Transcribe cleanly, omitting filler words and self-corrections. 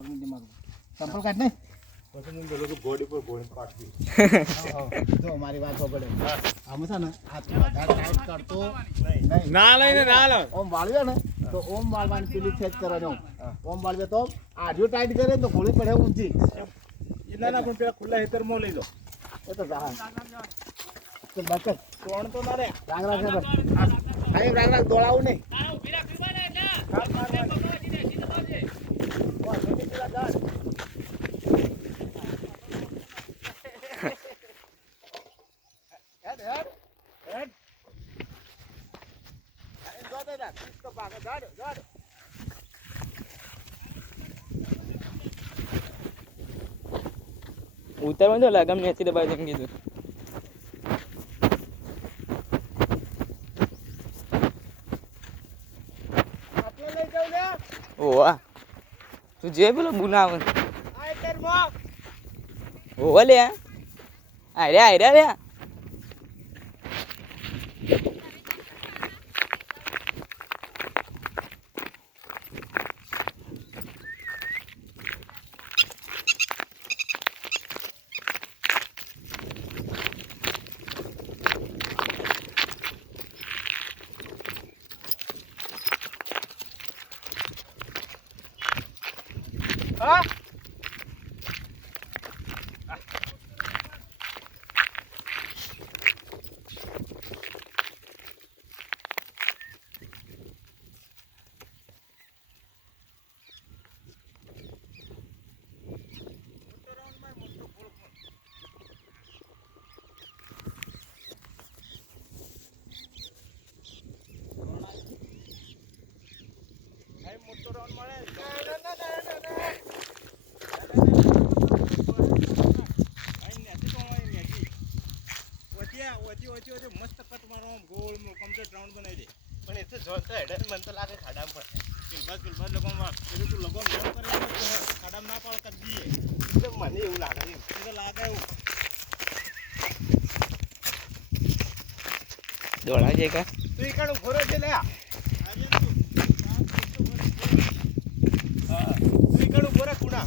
સંપલ કાઢ ને પછી મને પેલો બોડી પર બોડી પાડતી જો મારી વાત સાંભળે આમ છે ને હાથમાં વધારે ટાઈટ કરતો નહીં ના લઈને ના લો ઓમ વાળ્યો ને તો ઓમ વાળવાની પેલી ખેંચ કરવાનો ઓમ વાળવે તો આડિયો ટાઈટ કરે તો ઘોડી પડે ઊંચી ના ના પણ પેલા ખુલ્લા હેતરમાં લઈ લો એ તો જા તો બકર કોણ તો ના રે રાગ રાગ રાગ રાગ દોડાવું નહીં ઉતરવા દો લાગમ ને દબાઈ દેમ કીધું ઓવા તું જે પેલો બનાવ ઓવા લે આયરે લે હા મોટો રાઉન્ડ મળે મસ્ત કટ મારો ગોળ કમ્પ્લીટ રાઉન્ડ બનાવી દે પણ એ તો જોતા હેડે મને તો લાગે ખાડામાં પડે બસ લગમ તું લગમ ન કરે ખાડામાં ના પાડ કરી દઈએ એટલે મને એવું લાગે એ તો લાગે એવું દોડા જે કા તું એ કાઢું ભરો છે લે તું એ કાઢું ભરો કુડા